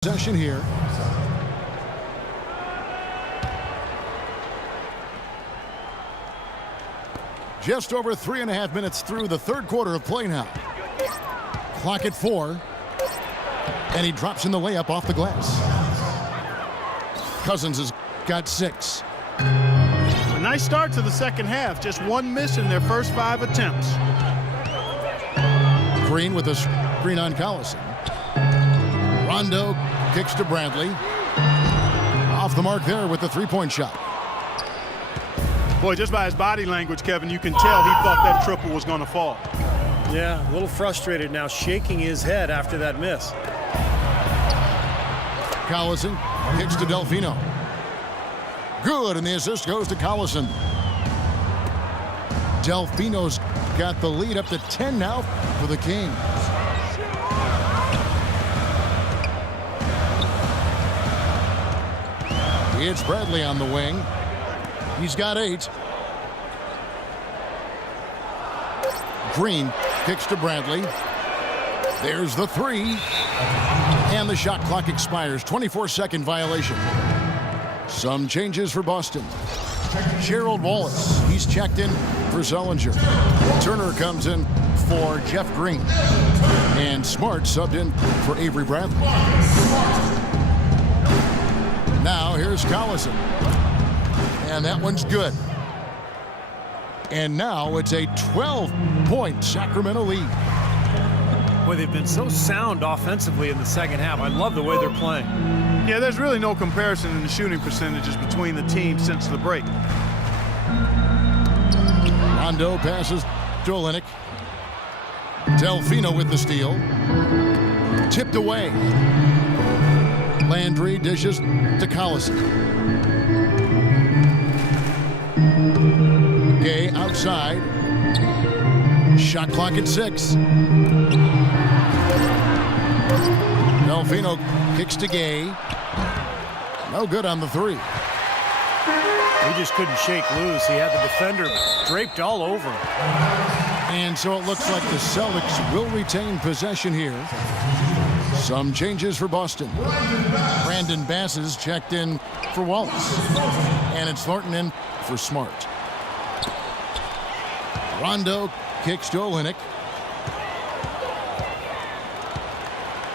Possession here. Just over 3.5 minutes through the third quarter of play now. Clock at 4. And he drops in the layup off the glass. Cousins has got 6. A nice start to the second half. Just one miss in their first 5 attempts. Green with a screen on Collison. Rondo kicks to Bradley. Off the mark there with the three-point shot. Boy, just by his body language, Kevin, you can tell he thought that triple was going to fall. Yeah, a little frustrated now, shaking his head after that miss. Collison kicks to Delfino. Good, and the assist goes to Collison. Delfino's got the lead up to 10 now for the Kings. It's Bradley on the wing. He's got 8. Green kicks to Bradley. There's the 3. And the shot clock expires. 24-second violation. Some changes for Boston. Gerald Wallace, he's checked in for Zellinger. Turner comes in for Jeff Green. And Smart subbed in for Avery Bradley. Now here's Collison. And that one's good. And now it's a 12-point Sacramento lead. Boy, they've been so sound offensively in the second half. I love the way they're playing. Yeah, there's really no comparison in the shooting percentages between the teams since the break. Rondo passes to Olynyk. Delfino with the steal. Tipped away. Landry dishes to Collison. Gay outside. Shot clock at 6. Delfino kicks to Gay. No good on the 3. He just couldn't shake loose. He had the defender draped all over him. And so it looks like the Celtics will retain possession here. Some changes for Boston. Brandon Bass is checked in for Wallace. And it's Thornton in for Smart. Rondo kicks to Olynyk.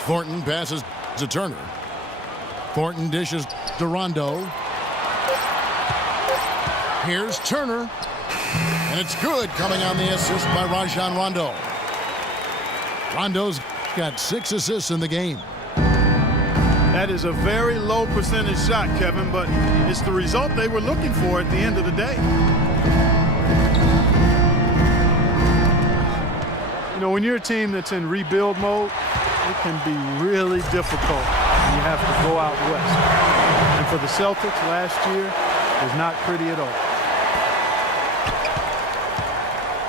Thornton passes to Turner. Thornton dishes to Rondo. Here's Turner. And it's good, coming on the assist by Rajon Rondo. Rondo's got 6 assists in the game. That is a very low percentage shot, Kevin, but it's the result they were looking for at the end of the day. You know, when you're a team that's in rebuild mode, it can be really difficult when you have to go out west. And for the Celtics last year, it was not pretty at all.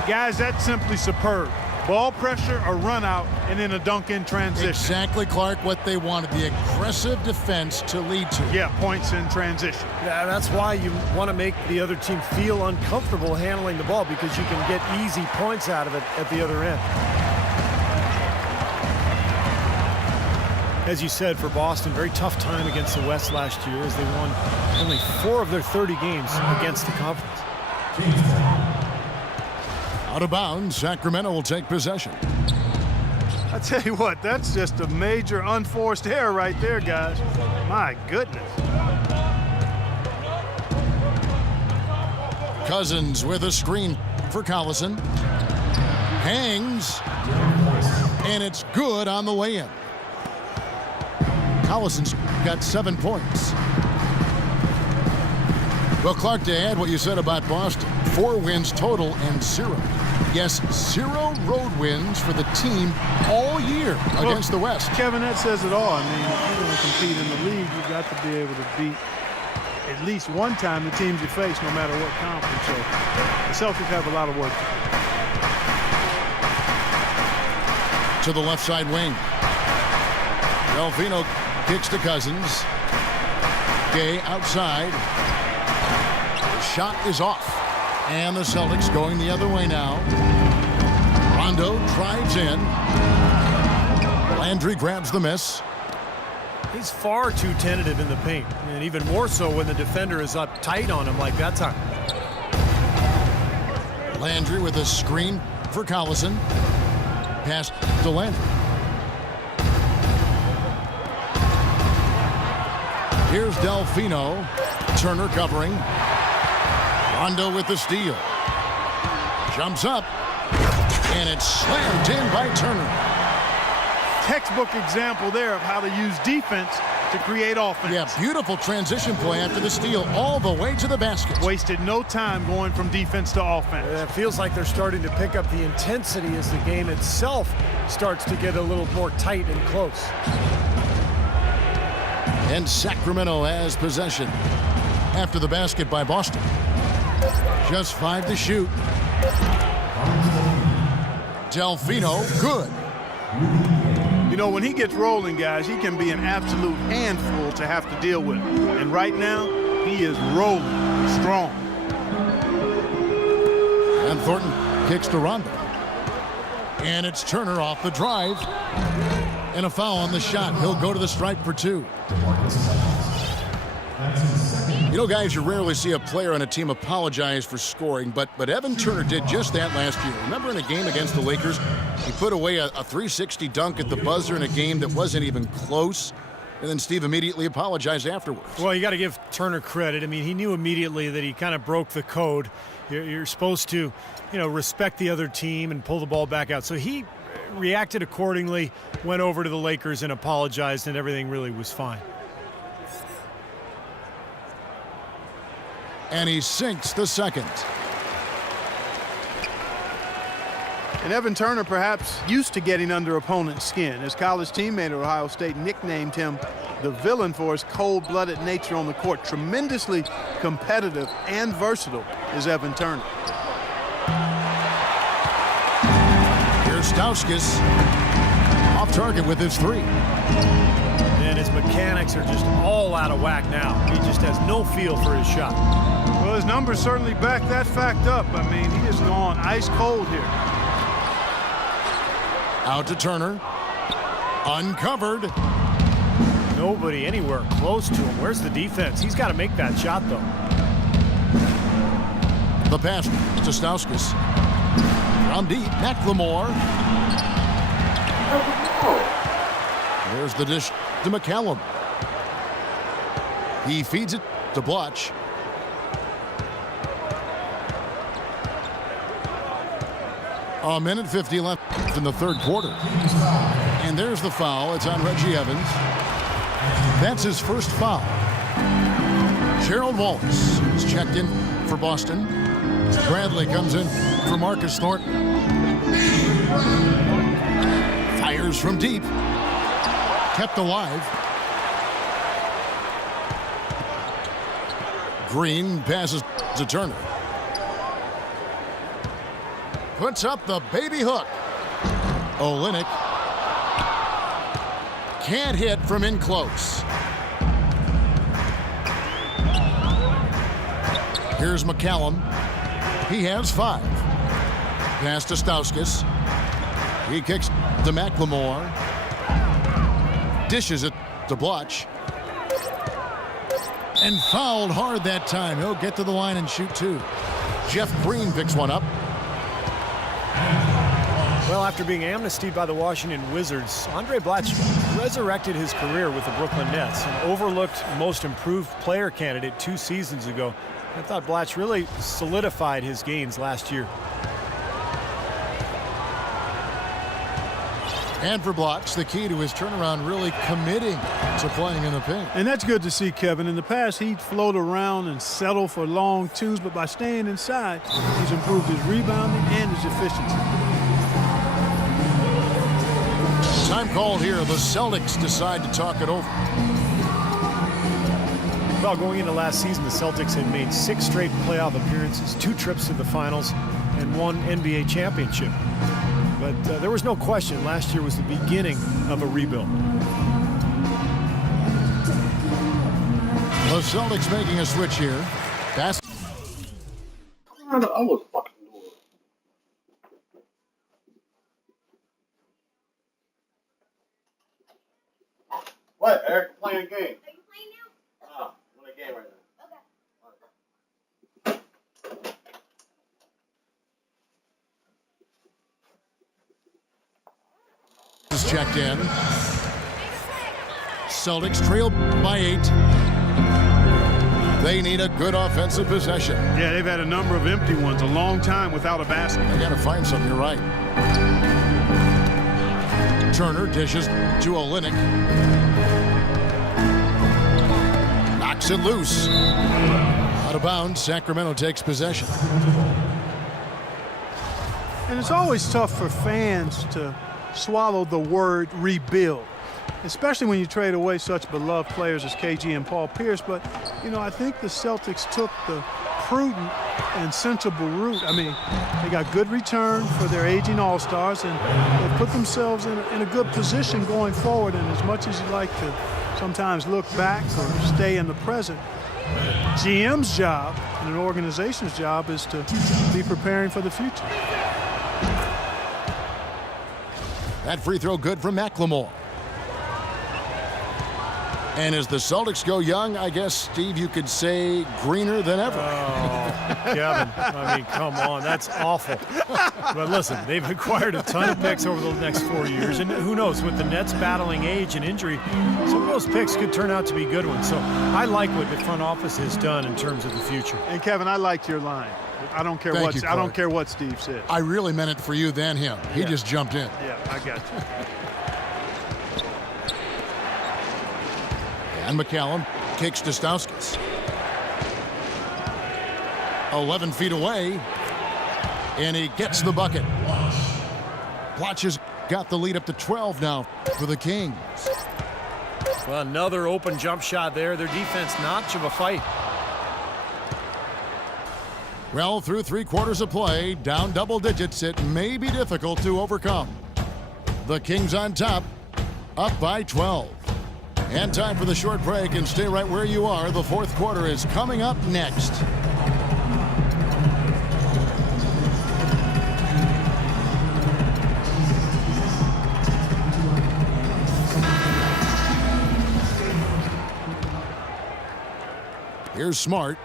Guys, that's simply superb. Ball pressure, a run out, and then a dunk in transition. Exactly, Clark, what they wanted. The aggressive defense to lead to. Yeah, points in transition. Yeah, that's why you want to make the other team feel uncomfortable handling the ball, because you can get easy points out of it at the other end. As you said, for Boston, very tough time against the West last year as they won only 4 of their 30 games against the conference. Out of bounds, Sacramento will take possession. I tell you what, that's just a major unforced error right there, guys. My goodness. Cousins with a screen for Collison. Hangs. And it's good on the way in. Collison's got 7 points. Well, Clark, to add what you said about Boston, 4 wins total and 0. Yes, 0 road wins for the team all year against the West. Kevin, that says it all. I mean, if you're going to compete in the league, you've got to be able to beat at least one time the teams you face, no matter what conference. So the Celtics have a lot of work to do. To the left side wing. Delfino kicks to Cousins. Gay outside. The shot is off. And the Celtics going the other way now. Rondo drives in. Landry grabs the miss. He's far too tentative in the paint, and even more so when the defender is up tight on him like that time. Landry with a screen for Collison. Pass to Landry. Here's Delfino. Turner covering. Rondo with the steal. Jumps up. And it's slammed in by Turner. Textbook example there of how to use defense to create offense. Yeah, beautiful transition play after the steal all the way to the basket. Wasted no time going from defense to offense. It feels like they're starting to pick up the intensity as the game itself starts to get a little more tight and close. And Sacramento has possession after the basket by Boston. Just 5 to shoot. Delfino, good. You know, when he gets rolling, guys, he can be an absolute handful to have to deal with. And right now, he is rolling strong. And Thornton kicks to Rondo. And it's Turner off the drive. And a foul on the shot. He'll go to the stripe for 2. You know, guys, you rarely see a player on a team apologize for scoring, but Evan Turner did just that last year. Remember in a game against the Lakers, he put away a 360 dunk at the buzzer in a game that wasn't even close, and then Steve immediately apologized afterwards. Well, you got to give Turner credit. I mean, he knew immediately that he kind of broke the code. You're supposed to, respect the other team and pull the ball back out. So he reacted accordingly, went over to the Lakers and apologized, and everything really was fine. And he sinks the second. And Evan Turner perhaps used to getting under opponent's skin. His college teammate at Ohio State nicknamed him the villain for his cold-blooded nature on the court. Tremendously competitive and versatile is Evan Turner. Here's Stauskas off target with his 3. And his mechanics are just all out of whack now. He just has no feel for his shot. Well, his numbers certainly back that fact up. I mean, he has gone ice cold here. Out to Turner. Uncovered. Nobody anywhere close to him. Where's the defense? He's got to make that shot, though. The pass to Stauskas. From deep, McLemore. There's the dish to McCallum. He feeds it to Blotch. A minute 50 left in the third quarter. And there's the foul. It's on Reggie Evans. That's his first foul. Gerald Wallace is checked in for Boston. Bradley comes in for Marcus Thornton. Fires from deep. Kept alive. Green passes to Turner. Puts up the baby hook. Olynyk can't hit from in close. Here's McCallum. He has 5. Pass to Stauskas. He kicks to McLemore. Dishes it to Blotch. And fouled hard that time. He'll get to the line and shoot 2. Jeff Green picks one up. Well, after being amnestied by the Washington Wizards, Andre Blatch resurrected his career with the Brooklyn Nets, an overlooked most improved player candidate 2 seasons ago. I thought Blatch really solidified his gains last year. And for Blotch, the key to his turnaround, really committing to playing in the paint. And that's good to see, Kevin. In the past, he'd float around and settle for long twos, but by staying inside, he's improved his rebounding and his efficiency. Time called here. The Celtics decide to talk it over. Well, going into last season, the Celtics had made 6 straight playoff appearances, 2 trips to the finals, and 1 NBA championship. But there was no question last year was the beginning of a rebuild. The Celtics making a switch here. Pass. I was fucking doing it. What, Eric? What? game. Are you playing now? Ah, I'm in a game right now. Okay. Is checked in. Celtics trail by 8. They need a good offensive possession. Yeah, they've had a number of empty ones, a long time without a basket. They got to find something. You're right. Turner dishes to Olynyk. Knocks it loose. Out of bounds. Sacramento takes possession. And it's always tough for fans to swallow the word rebuild, especially when you trade away such beloved players as KG and Paul Pierce. But, you know, I think the Celtics took the prudent and sensible route. I mean, they got good return for their aging All-Stars, and they put themselves in a good position going forward. And as much as you like to sometimes look back or stay in the present, GM's job and an organization's job is to be preparing for the future. That free throw good from McLemore. And as the Celtics go young, I guess, Steve, you could say greener than ever. Oh, Kevin, I mean, come on, that's awful. But listen, they've acquired a ton of picks over the next 4 years, and who knows, with the Nets battling age and injury, some of those picks could turn out to be good ones. So I like what the front office has done in terms of the future. And Kevin, I liked your line. I don't care Thank you, I don't Clark. care what Steve said. I really meant it for you than him. He just jumped in. Yeah, I got you. And McCallum kicks to Stauskas. 11 feet away. And he gets the bucket. Blotch has got the lead up to 12 now for the Kings. Well, another open jump shot there. Their defense, not much of a fight. Well, through 3 quarters of play, down double digits, it may be difficult to overcome. The Kings on top, up by 12. And time for the short break, and stay right where you are. The fourth quarter is coming up next. Here's Smart.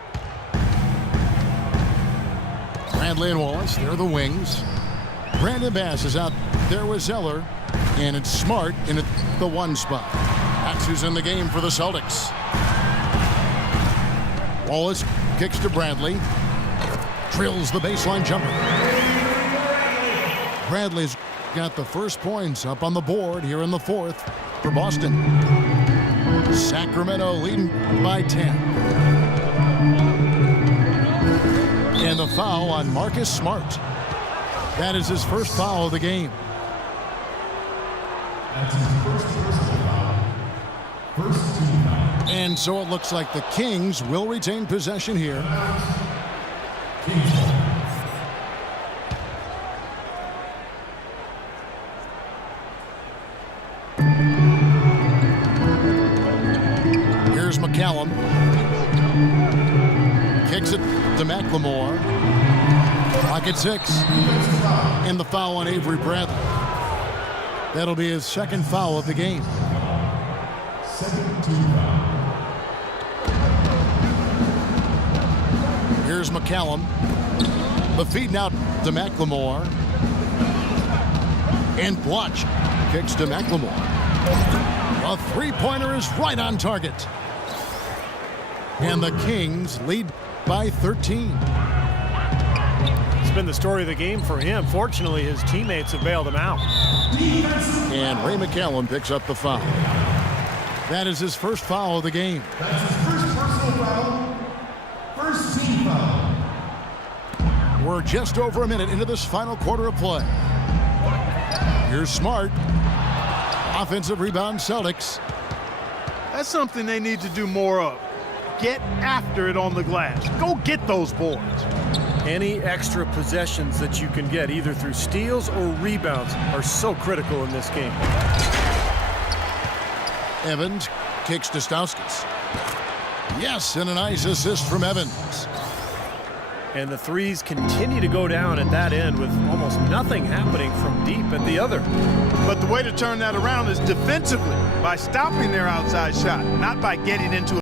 Bradley and Wallace, they're the wings. Brandon Bass is out there with Zeller, and it's Smart in the 1 spot. That's who's in the game for the Celtics. Wallace kicks to Bradley. Drills the baseline jumper. Bradley's got the first points up on the board here in the 4th for Boston. Sacramento leading by 10. And the foul on Marcus Smart. That is his first foul of the game. That's his first personal foul. First team foul. And so it looks like the Kings will retain possession here. Here's McCallum. Kicks it to McLemore. Clock at 6. And the foul on Avery Bradley. That'll be his second foul of the game. Second team foul. Here's McCallum. The feed now to McLemore. And Blotch kicks to McLemore. A three-pointer is right on target. And the Kings lead by 13. It's been the story of the game for him. Fortunately, his teammates have bailed him out. And Ray McCallum picks up the foul. That is his first foul of the game. That's his first personal foul. First team foul. We're just over a minute into this final quarter of play. Here's Smart. Offensive rebound, Celtics. That's something they need to do more of. Get after it on the glass. Go get those boards. Any extra possessions that you can get, either through steals or rebounds, are so critical in this game. Evans kicks to Stauskas. Yes, and a nice assist from Evans. And the threes continue to go down at that end with almost nothing happening from deep at the other. But the way to turn that around is defensively, by stopping their outside shot, not by getting into